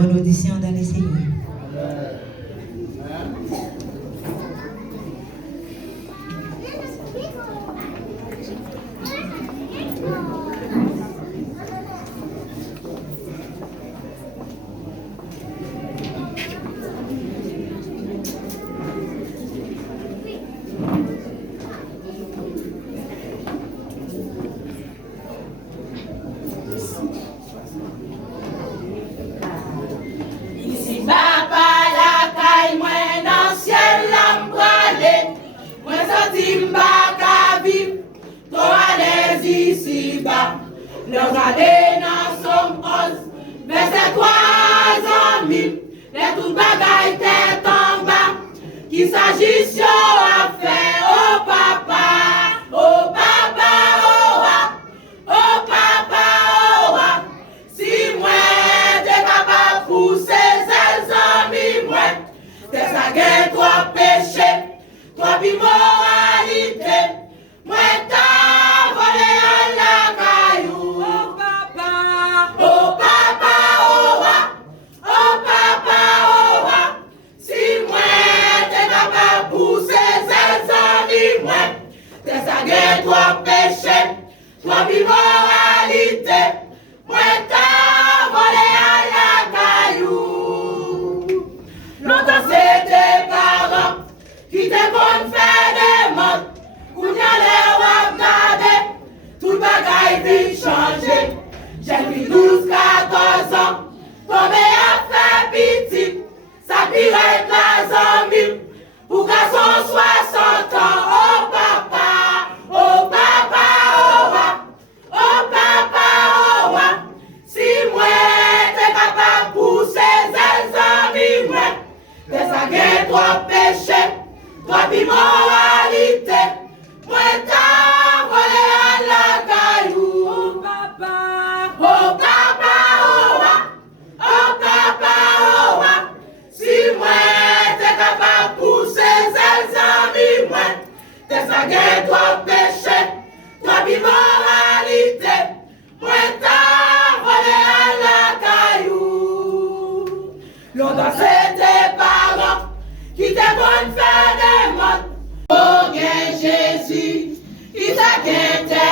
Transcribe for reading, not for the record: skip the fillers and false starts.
Bonne audition dans les Seigneurs. Le garder dans son os, verset 3 ans mille, les tout bagailles tête en bas, qu'il s'agisse à faire, oh papa, oh papa, oh papa, oh si moi t'es capable pour ces amis, moi, t'es ça gagne trois péchés, trois immoralités, moi t'as volé à la caillou. Toi péché, toi immoralité, moi t'as volé à la caillou. Longtemps c'est tes parents qui te font faire des mots, où n'y a l'air regarder, tout bagaille vit changer. J'ai pris 12-14 ans, tombé à faire petit, ça pirait la zombie, pour garçon 60 ans, oh papa. Oh papa, oh papa, si moi t'es capable pour ces amis, moi, t'es ça gagne trois péchés, trois immoralités.